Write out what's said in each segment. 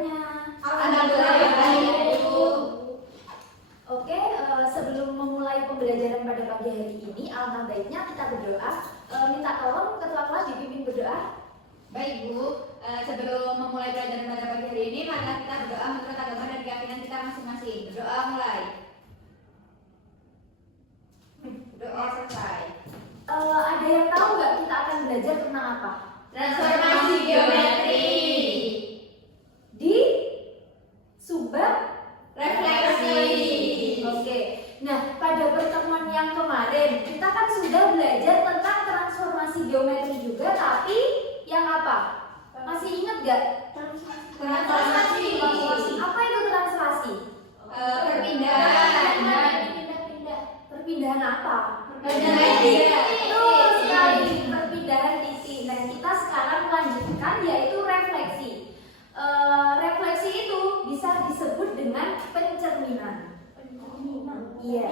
kabarnya? Alhamdulillah ya baik, Bu. Oke, sebelum memulai pembelajaran pada pagi hari ini, alangkah baiknya kita berdoa. Minta tolong ketua kelas dipimpin berdoa. Baik, Bu. Sebelum memulai pelajaran pada pagi hari ini, mari kita berdoa menurut agama dan keyakinan kita masing-masing. Berdoa mulai. Doa selesai. Ada yang tahu nggak kita akan belajar tentang apa? Transformasi geometri. Di subbab Refleksi. Oke. Nah, pada pertemuan yang kemarin kita kan sudah belajar tentang transformasi geometri juga, tapi yang apa? Masih ingat nggak? Transformasi. Apa itu translasi? Perpindahan. Perpindahan apa? Perpindahan titik. Betul sekali, perpindahan titik. Nah, kita sekarang lanjutkan yaitu refleksi. Refleksi itu bisa disebut dengan pencerminan. Iya.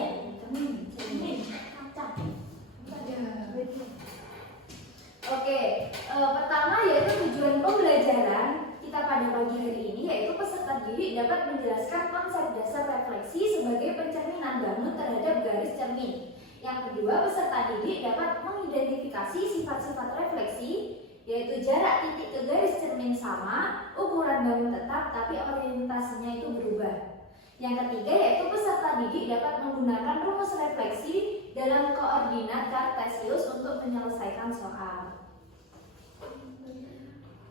Oke, pertama yaitu tujuan pembelajaran kita pada pagi hari ini yaitu peserta didik dapat menjelaskan konsep dasar refleksi sebagai pencerminan bangun terhadap garis cermin. Yang kedua, peserta didik dapat mengidentifikasi sifat-sifat refleksi yaitu jarak titik ke garis cermin sama, ukuran bangun tetap tapi orientasinya itu berubah. Yang ketiga yaitu peserta didik dapat menggunakan rumus refleksi dalam koordinat kartesius untuk menyelesaikan soal.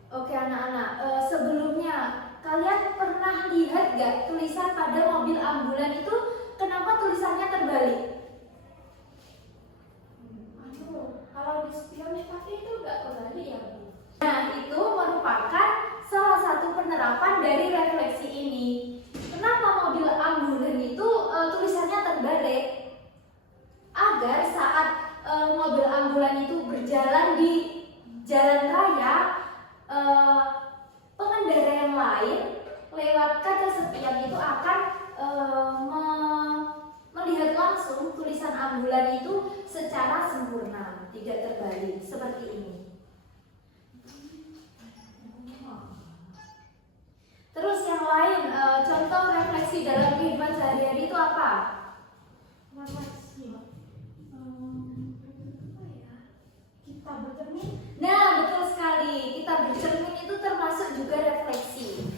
Oke anak-anak, sebelumnya kalian pernah lihat gak tulisan pada mobil ambulan itu kenapa tulisannya terbalik? Kalau di spion pasti itu nggak kembali ya, Bu? Nah, itu merupakan salah satu penerapan dari refleksi ini. Kenapa mobil ambulan itu tulisannya terbalik? Agar saat mobil ambulan itu berjalan di jalan raya, pengendara yang lain lewat kaca spion itu akan melihat langsung tulisan ambulan itu secara sempurna, tidak terbalik seperti ini. Terus yang lain, contoh refleksi dalam kehidupan sehari-hari itu apa? Refleksi. Kita bercermin. Nah, betul sekali. Kita bercermin itu termasuk juga refleksi.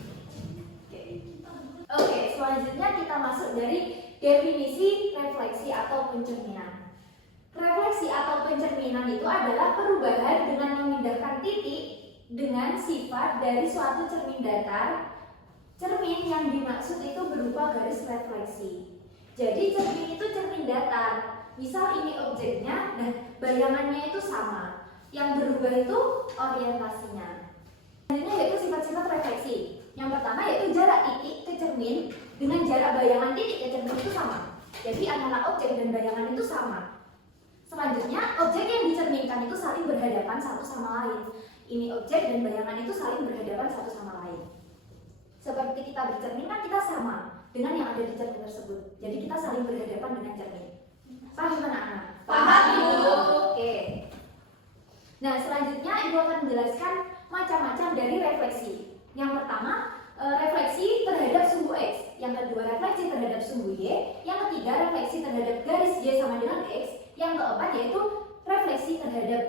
Oke, selanjutnya kita masuk dari definisi refleksi atau pencerminan. Refleksi atau pencerminan itu adalah perubahan dengan memindahkan titik dengan sifat dari suatu cermin datar. Cermin yang dimaksud itu berupa garis refleksi. Jadi cermin itu cermin datar. Misal ini objeknya, nah bayangannya itu sama. Yang berubah itu orientasinya. Selanjutnya yaitu sifat-sifat refleksi. Yang pertama yaitu jarak titik ke cermin dengan jarak bayangan titik ke cermin itu sama. Jadi antara objek dan bayangan itu sama. Selanjutnya objek yang dicerminkan itu saling berhadapan satu sama lain. Ini objek dan bayangan itu saling berhadapan satu sama lain. Seperti kita bercermin kan kita sama dengan yang ada di cermin tersebut. Jadi kita saling berhadapan dengan cermin. Paham gimana anak? Paham, Bu. Oke. Nah selanjutnya Ibu akan menjelaskan macam-macam dari refleksi. Yang pertama refleksi terhadap sumbu X. Yang kedua refleksi terhadap sumbu Y. Yang ketiga refleksi terhadap garis Y sama dengan X. Yang keempat yaitu refleksi terhadap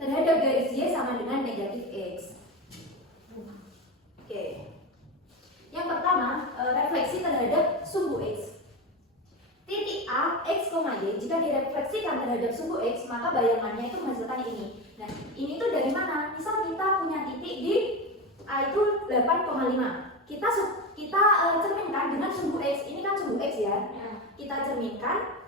terhadap garis Y sama dengan negatif X. Oke. Yang pertama, refleksi terhadap sumbu X. Titik A, X, Y, jika direfleksikan terhadap sumbu X, maka bayangannya itu menghasilkan ini. Nah, ini tuh dari mana? Misal kita punya titik di A itu 8,5. Kita cerminkan dengan sumbu X. Ini kan sumbu X ya. Kita cerminkan,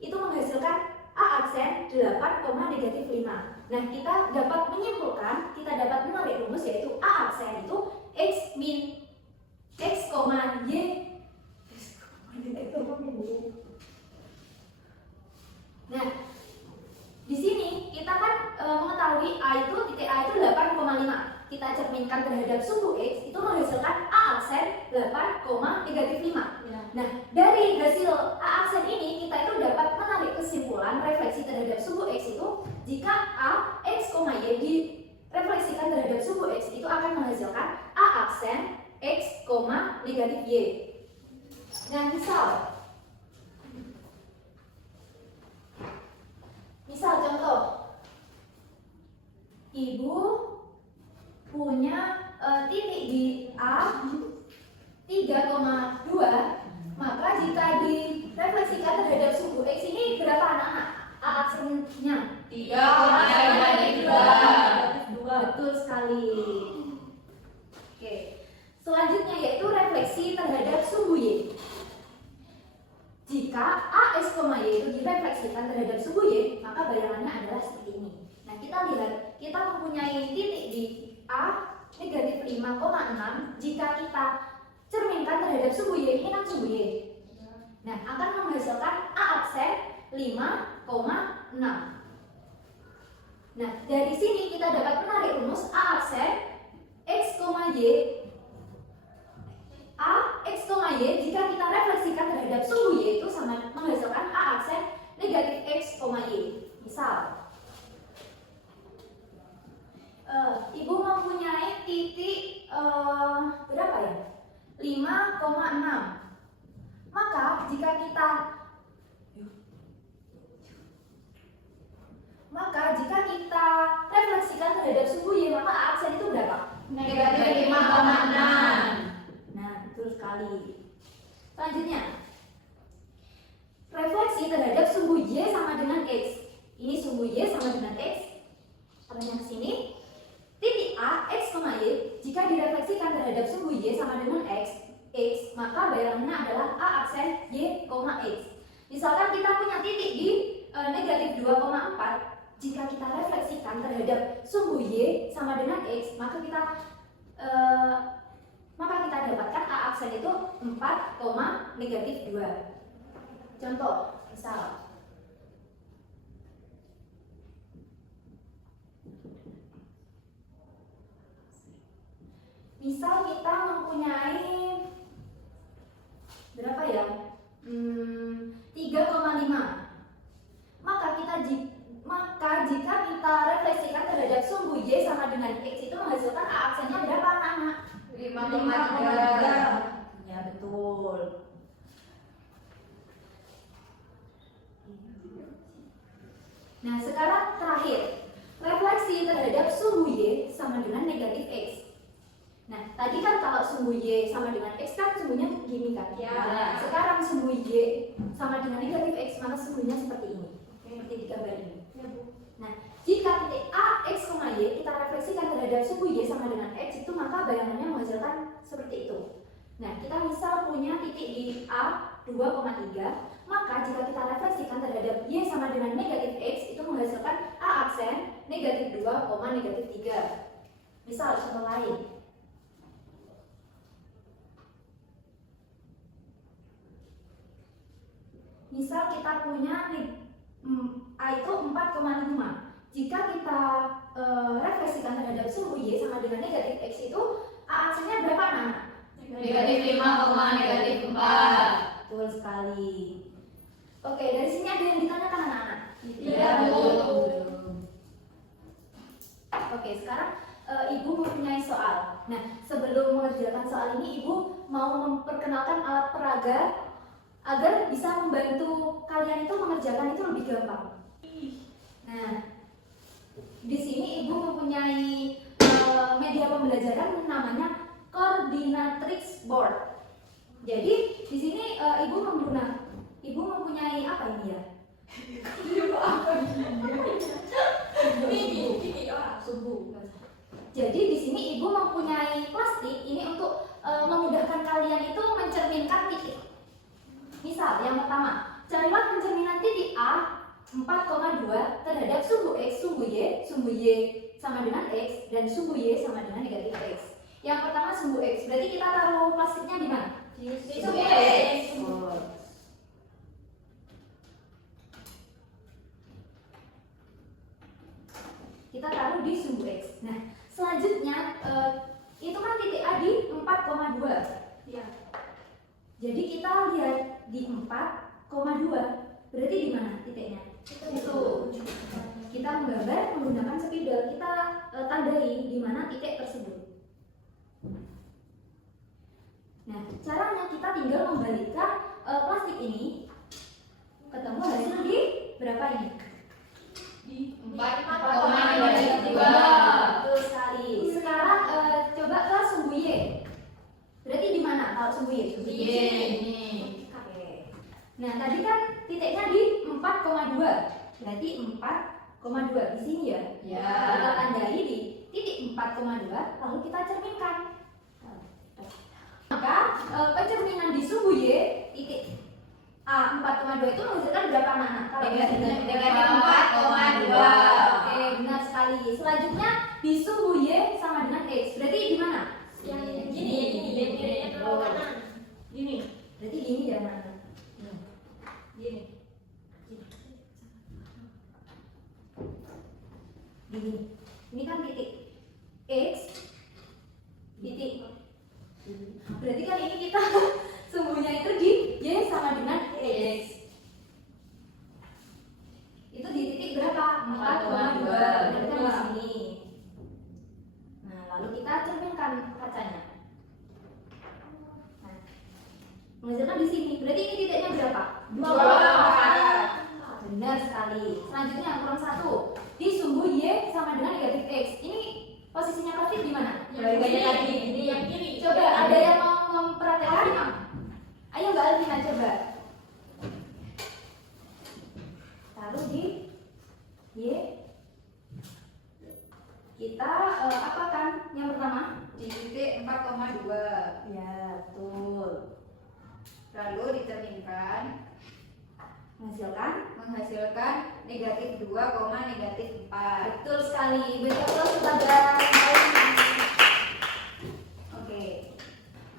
itu menghasilkan A aksen 8,-5. Nah, kita dapat menyimpulkan, kita dapat menarik rumus yaitu A aksen itu X min X, Y. Nah, di sini kita kan mengetahui titik A itu 8,5. Kita cerminkan terhadap sumbu X itu menghasilkan A aksen 8,-5. Nah, dari hasil A aksen ini kita itu dapat menarik kesimpulan refleksi terhadap sumbu X itu jika A, X, Y direfleksikan terhadap sumbu X itu akan menghasilkan A aksen aksen X, negatif Y. Nah, misal contoh, ibu punya titik di A 3,2, maka jika direfleksikan terhadap sumbu X ini berapa anak-anak? A aksennya 3,2. Betul sekali. Oke. Selanjutnya yaitu refleksi terhadap sumbu Y. Jika AX, Y itu direfleksikan terhadap sumbu Y, maka bayangannya adalah seperti ini. Nah, kita lihat, kita mempunyai titik di A negatif 5,6. Jika kita cerminkan terhadap sumbu Y, ini kan sumbu Y. Nah, akan menghasilkan A aksen 5,6. Nah, dari sini kita dapat menarik rumus A aksen X, Y. A, X, Y jika kita refleksikan terhadap sumbu Y itu sama menghasilkan A aksen negatif X, Y. Misal, ibu mempunyai titik berapa ya? 5,6. Maka jika kita refleksikan terhadap sumbu Y, maka A aksen itu berapa? Negatif 5,6. Nah, betul sekali. Selanjutnya, refleksi terhadap sumbu Y sama dengan X. Ini sumbu Y sama dengan X. Arahnya ke sini. Titik A, X, Y, jika direfleksikan terhadap sumbu Y sama dengan X, maka bayangannya adalah A aksen Y, X. Misalkan kita punya titik di negatif 2,4. Jika kita refleksikan terhadap sumbu Y sama dengan X, maka kita dapatkan A aksen itu 4, negatif 2. Contoh, misal kita mempunyai berapa ya? 3,5. Maka jika kita refleksikan terhadap sumbu Y sama dengan X itu menghasilkan A aksennya berapa anak-anak? 5,3. Ya, betul. Nah, sekarang terakhir, refleksi terhadap sumbu Y sama dengan negatif X. Nah, tadi kan kalau sumbu Y sama dengan X kan sumbunya gini kan? Ya. Sekarang sumbu Y sama dengan negatif X, maka sumbunya seperti ini. Seperti di gambar ini. Nah, jika titik A, X, Y kita refleksikan terhadap sumbu Y sama dengan X itu, maka bayangannya menghasilkan seperti itu. Nah, kita misal punya titik di A 2,3, maka jika kita refleksikan terhadap Y sama dengan negatif X itu menghasilkan A aksen negatif 2, negatif 3. Misal contoh lain. Misal kita punya A itu 4,5. Jika kita refleksikan terhadap sumbu Y sama dengan negatif X itu A aksennya berapa anak? Negatif 5, negatif 4. Betul sekali. Oke, dari sini ada yang ditanyakan anak-anak? Iya, Bu. Oke, sekarang Ibu mempunyai soal. Nah, sebelum mengerjakan soal ini, Ibu mau memperkenalkan alat peraga agar bisa membantu kalian itu mengerjakan itu lebih gampang. Nah, di sini Ibu mempunyai media pembelajaran namanya Coordinatrix Board. Jadi di sini Ibu mempunyai apa ini ya? Sumbu. Jadi di sini Ibu mempunyai plastik ini untuk memudahkan kalian itu mencerminkan titik. Misal yang pertama, carilah pencerminan titik A 4,2 terhadap sumbu X, sumbu Y sama dengan X, dan sumbu Y sama dengan negatif X. Yang pertama sumbu X, berarti kita taruh plastiknya di mana? Di sumbu X. Kita taruh di sumbu X. Nah, selanjutnya itu kan titik A di 4,2. Ya. Jadi kita lihat di 4,2. Berarti di mana titiknya? Itu. Kita menggambar menggunakan spidol. Kita tandai di mana titik tersebut. kita tinggal membalikkan plastik ini, ketemu hasil di berapa ini? Di 4,22. Betul sekali. Sekarang coba ke sumbu Y. Berarti di mana kalau sumbu Y? Sumbu Y. Oke. Nah, tadi kan titiknya di 4,2. Berarti 4,2 di sini ya. Ya. Kita tandai di titik 4,2 lalu kita cerminkan. Maka pencerminan di sumbu Y titik A 4,2 itu menghasilkan berapa anak? Kalau Negatif 4,2. Oke, benar sekali. Selanjutnya di sumbu Y sama dengan X. Berarti di mana? Yang gini, yang ke kanan. Gini. Berarti gini ya, anak. Gini. Gini. Ini kan titik X, titik. Berarti kan ini kita sumbunya itu di Y sama dengan X. Itu di titik berapa? 4,2. Berarti kan di sini. Nah, lalu kita cerminkan kacanya. Nah, menghasilkan di sini. Berarti ini titiknya berapa? 2. Benar sekali. Selanjutnya yang kurang satu. Di sumbu Y sama dengan negatif X. Ini posisinya plastik di mana? Yang kiri. Ini yang kiri. Coba ada yang mau memperhatikan? Ayo Mbak Alvina coba. Taruh di Y. Kita apakan yang pertama? Di titik 4,2. Ya, betul. Lalu dicerminkan Menghasilkan negatif 2, negatif 4. betul sekali. Betul kepada Oke.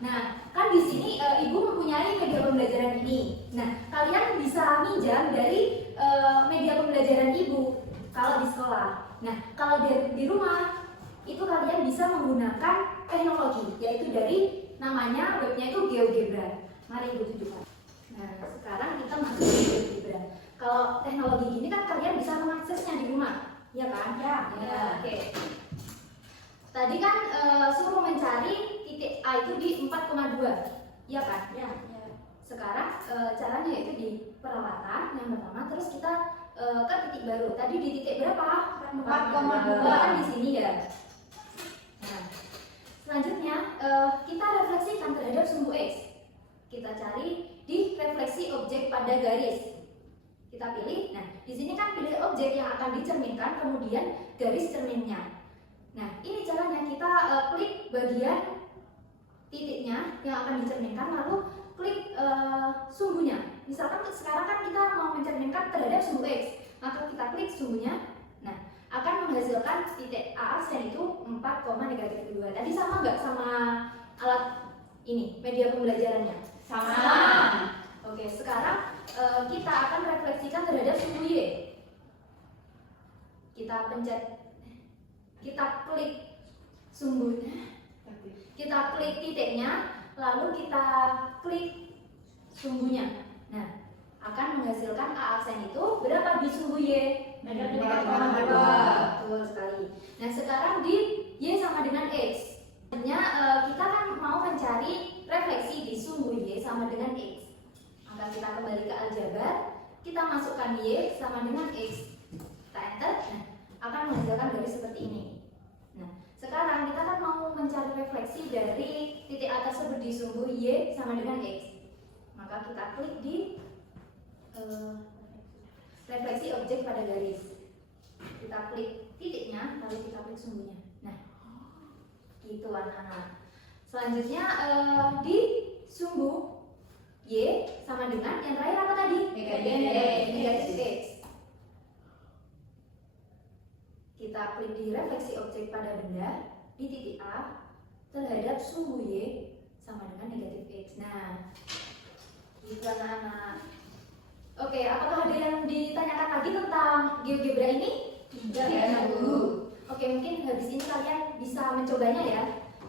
Nah, kan di sini Ibu mempunyai media pembelajaran ini. Nah, kalian bisa minjam dari media pembelajaran Ibu kalau di sekolah. Nah, kalau di rumah itu kalian bisa menggunakan teknologi, yaitu dari namanya webnya itu GeoGebra. Mari Ibu tunjukkan. Nah, sekarang kita masuk ke GeoGebra. Kalau teknologi ini kan kalian bisa mengaksesnya di rumah, ya kan? Ya. Oke. Tadi kan suruh mencari titik A itu di 4,2, ya kan? Ya. Sekarang caranya yaitu di peralatan yang pertama, terus kita ke titik baru. Tadi di titik berapa? 4,2. Kan di sini ya. Nah, selanjutnya kita refleksikan terhadap sumbu X. Kita cari di refleksi objek pada garis. Kita pilih. Nah, di sini kan pilih objek yang akan dicerminkan, kemudian garis cerminnya. Nah, ini caranya kita klik bagian titiknya yang akan dicerminkan, lalu klik sumbunya. Misalkan sekarang kan kita mau mencerminkan terhadap sumbu X, maka kita klik sumbunya. Nah, akan menghasilkan titik A aksen itu 4,-2. Tadi sama nggak sama alat ini, media pembelajarannya? Sama. Oke, sekarang kita akan refleksikan terhadap sumbu Y. Kita pencet, kita klik sumbunya, kita klik titiknya, lalu kita klik sumbunya. Nah, akan menghasilkan A aksen itu berapa di sumbu Y? Negatif 4,2. 4,2. Betul sekali. Nah, sekarang di Y sama dengan X. Sebenarnya kita kan mau mencari refleksi di sumbu Y sama dengan X. Maka kita kembali ke aljabar, kita masukkan Y sama dengan X. Kita enter, nah, akan menghasilkan garis seperti ini. Nah, sekarang kita kan mau mencari refleksi dari titik A tersebut di sumbu Y sama dengan X. Maka kita klik di refleksi objek pada garis. Kita klik titiknya, lalu kita klik sumbunya. Nah, gitu anak-anak. Selanjutnya di sumbu Y sama dengan yang terakhir apa tadi? Negatif X. Kita klik di refleksi objek pada benda di titik A terhadap sumbu Y sama dengan negatif X. Nah, gitu anak-anak. Oke, apakah ada yang ditanyakan lagi tentang GeoGebra ini? Tidak, Ya, Bu. Oke, mungkin habis ini kalian bisa mencobanya ya.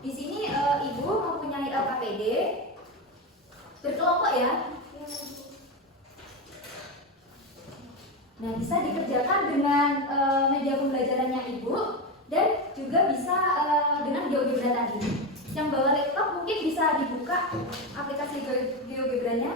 Di sini Ibu mempunyai LKPD berkelompok ya. Nah, bisa dikerjakan dengan media pembelajarannya Ibu dan juga bisa dengan GeoGebra tadi. Yang bawa laptop mungkin bisa bisa dibuka aplikasi GeoGebra-nya.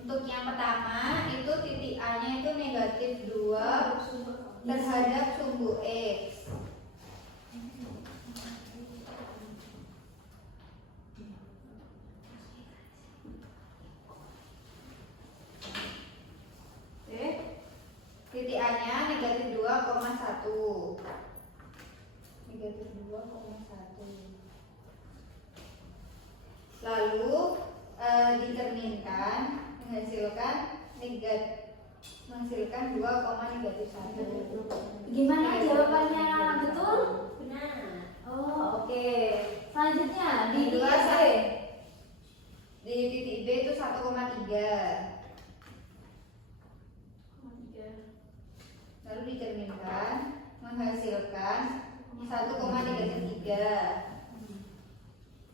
Untuk yang pertama itu titik A-nya itu -2 terhadap sumbu X. Titik A-nya -2,1. Lalu dicerminkan menghasilkan 2,-1. Gimana jawabannya, betul? Benar. Oh, oke. Selanjutnya di Kedua, titik B. Di titik B itu 1,3. Lalu dicerminkan menghasilkan 1,33.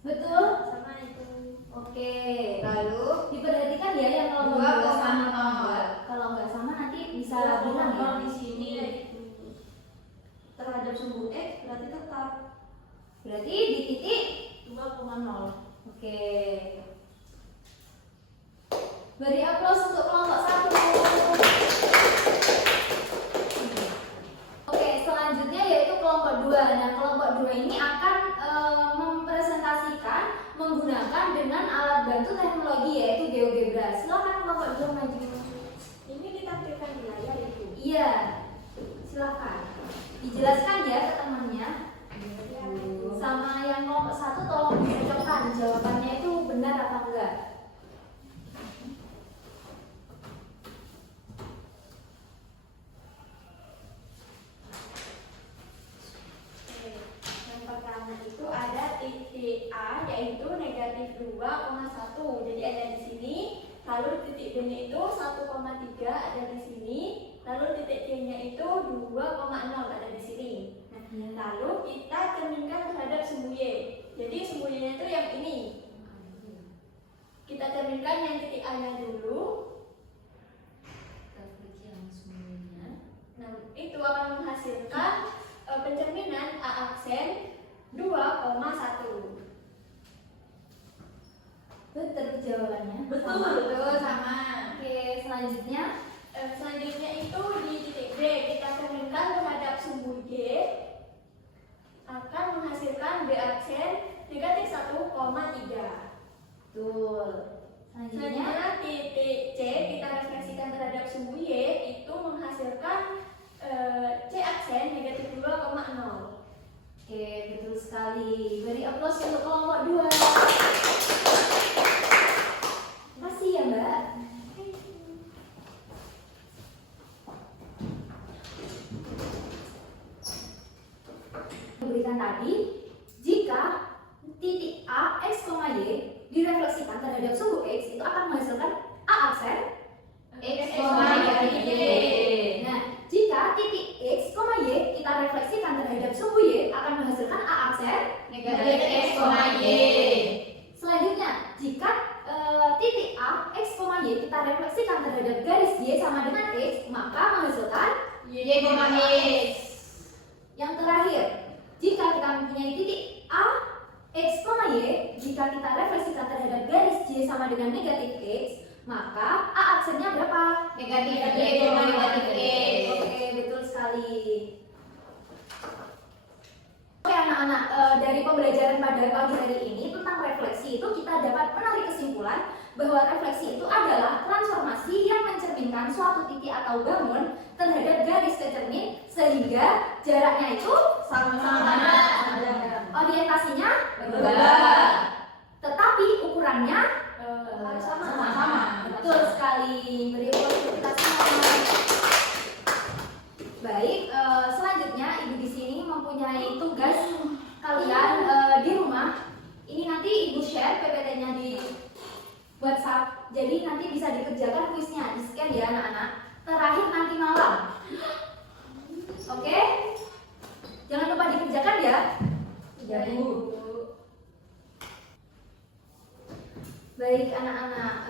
Betul? Sama itu. Oke. Lalu Diperhatikan ya yang kalau 2,0. nggak sama, kalau nggak sama nanti bisa bilang ya. Di sini terhadap sumbu X berarti tetap Berarti di titik 2,0. Oke. Beri aplaus untuk kelompok 1. Oke, selanjutnya yaitu kelompok 2. Nah, kelompok 2 ini akan mempresentasikan menggunakan dengan alat bantu teknologi yaitu GeoGebra. Silakan kelompok 2 maju. Ini ditampilkan di layar itu. Iya. Silakan. Dijelaskan ya ke temannya. Sama yang kelompok 1 tolong dicocokkan jawabannya itu benar atau enggak. Yang pertama itu ada titik A yaitu negatif 2,1. Jadi ada di sini. Lalu titik B-nya itu 1,3 ada di sini. Lalu titik C-nya itu 2,0 ada di sini. Lalu kita cerminkan terhadap sumbu Y. Jadi sumbu Y-nya itu yang ini. Kita cerminkan yang titik A-nya dulu. Nah, itu akan menghasilkan pencerminan A aksen 2,1. Betul jawabannya. Betul sama. Oke, selanjutnya Selanjutnya itu di titik B kita cerminkan terhadap sumbu Y akan menghasilkan B aksen negatif 1,3. betul. Selanjutnya Selanjutnya titik C kita refleksikan terhadap sumbu Y itu menghasilkan C aksen negatif 2,0. oke, betul sekali. Beri aplaus untuk kelompok 2. Makasih ya, Mbak. Berikan tadi, jika titik A, X, Y direfleksikan terhadap sumbu X, itu akan menghasilkan A aksen X, Y. Nah, jika titik X, Y kita refleksikan terhadap sumbu Y akan menghasilkan A aksen negatif X, Y. Selanjutnya, jika titik A, X, Y kita refleksikan terhadap garis Y sama dengan X, maka menghasilkan Y, X. yang terakhir. Jika kita mempunyai titik A, X, Y, jika kita refleksikan terhadap garis Y sama dengan negatif X, maka A aksennya berapa? Negatif Y, negatif X. Oke, betul sekali. Oke anak-anak, dari pembelajaran pada pagi hari ini tentang refleksi itu kita dapat menarik kesimpulan bahwa refleksi itu adalah transformasi yang mencerminkan suatu titik atau bangun terhadap garis kecermin sehingga jaraknya itu Sama-sama. orientasinya Berubah. tetapi ukurannya Harus sama. Sama-sama. betul sekali. Beri aplaus untuk kita semua. Baik, selanjutnya ibu di sini mempunyai tugas kalian di rumah. Ini nanti ibu share PPT-nya di WhatsApp. Jadi nanti bisa dikerjakan kuisnya, di scan ya anak-anak. Terakhir nanti malam. Oke? Jangan lupa dikerjakan ya. Ya, Bu. Baik anak-anak,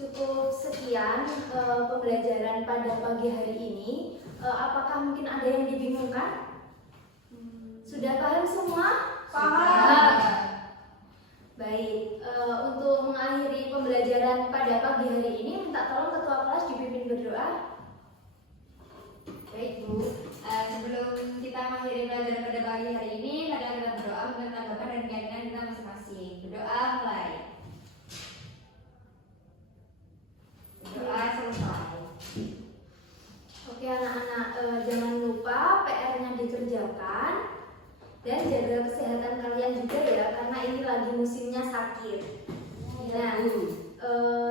cukup sekian pembelajaran pada pagi hari ini. Apakah mungkin ada yang dibingungkan? Sudah paham semua? Paham. Baik, untuk mengakhiri pembelajaran pada pagi hari ini, minta tolong ketua kelas dipimpin berdoa. Baik Bu, sebelum kita mengakhiri pelajaran pada pagi hari ini, marilah kita berdoa untuk tanggapan dan keyakinan kita masing-masing. Berdoa mulai. Berdoa selesai. Oke anak-anak, jangan lupa PR-nya dikerjakan dan jaga kesehatan kalian juga ya, karena ini lagi musimnya sakit. Nah,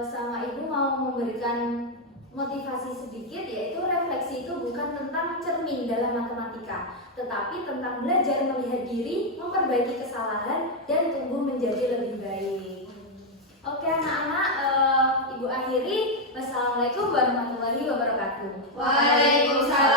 sama ibu mau memberikan motivasi sedikit, yaitu refleksi itu bukan tentang cermin dalam matematika, tetapi tentang belajar melihat diri, memperbaiki kesalahan, dan tumbuh menjadi lebih baik. Oke anak-anak, ibu akhiri. Wassalamualaikum warahmatullahi wabarakatuh. Waalaikumsalam.